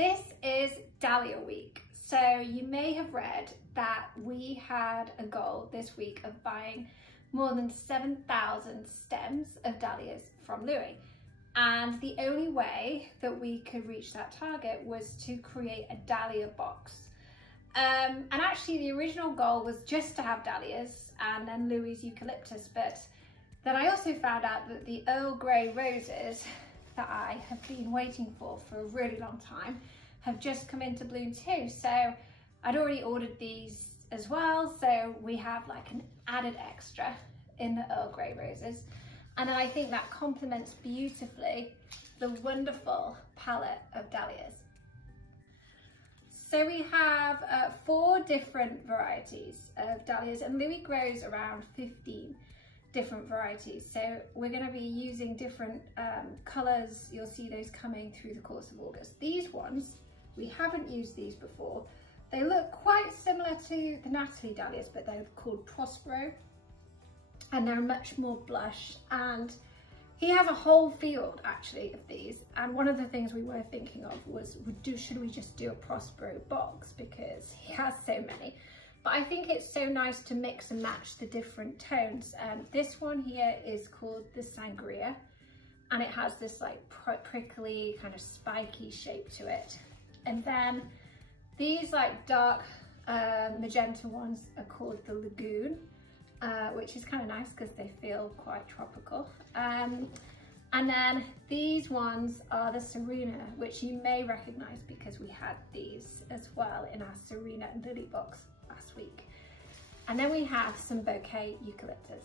this is Dahlia week. So you may have read that we had a goal this week of buying more than 7,000 stems of dahlias from Louie. And the only way that we could reach that target was to create a dahlia box. And actually the original goal was just to have dahlias and then Louie's eucalyptus, but then I also found out that the Earl Grey roses that I have been waiting for a really long time have just come into bloom too. So I'd already ordered these as well, so we have like an added extra in the Earl Grey roses. And then I think that complements beautifully the wonderful palette of dahlias. So we have 4 different varieties of dahlias, and Louie grows around 15 different varieties. So we're going to be using different colours. You'll see those coming through the course of August. These ones, we haven't used these before. They look quite similar to the Natalie dahlias, but they're called Prospero, and they're much more blush. And he has a whole field actually of these, and one of the things we were thinking of was should we just do a Prospero box, because he has so many. But I think it's so nice to mix and match the different tones. This one here is called the Sangria, and it has this like prickly kind of spiky shape to it. And then these like dark magenta ones are called the Lagoon, which is kind of nice because they feel quite tropical. And then these ones are the Serena, which you may recognize because we had these as well in our Serena and Lily box last week. And then we have some bouquet eucalyptus.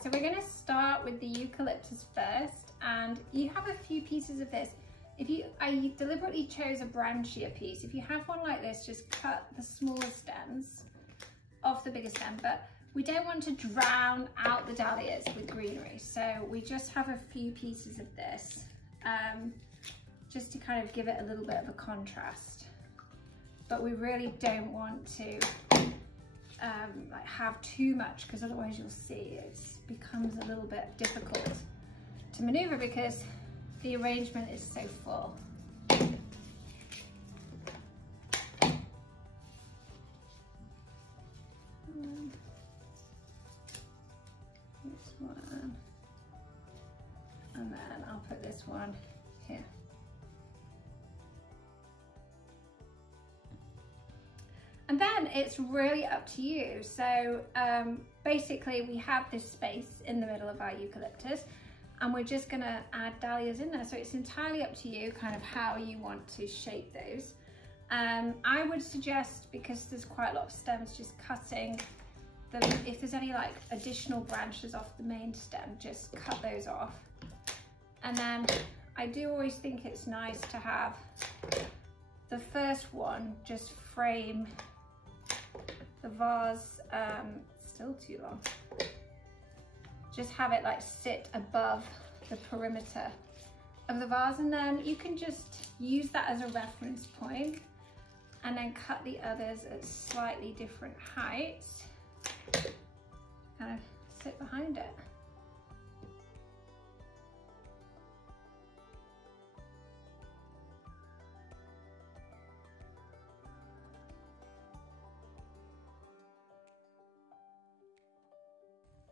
So we're going to start with the eucalyptus first, and you have a few pieces of this. I deliberately chose a branchier piece. If you have one like this, just cut the smaller stems off the bigger stem, but we don't want to drown out the dahlias with greenery. So we just have a few pieces of this, just to kind of give it a little bit of a contrast. But we really don't want to like have too much, because otherwise you'll see it becomes a little bit difficult to maneuver because the arrangement is so full. This one, and then I'll put this one here. And then it's really up to you. So basically we have this space in the middle of our eucalyptus, and we're just going to add dahlias in there. So it's entirely up to you kind of how you want to shape those. I would suggest, because there's quite a lot of stems, just cutting them. If there's any like additional branches off the main stem, just cut those off. And then I do always think it's nice to have the first one just frame the vase, still too long. Just have it like sit above the perimeter of the vase, and then you can just use that as a reference point and then cut the others at slightly different heights, kind of sit behind it.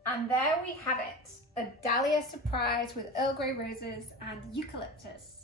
And there we have it, a dahlia surprise with Earl Grey roses and eucalyptus.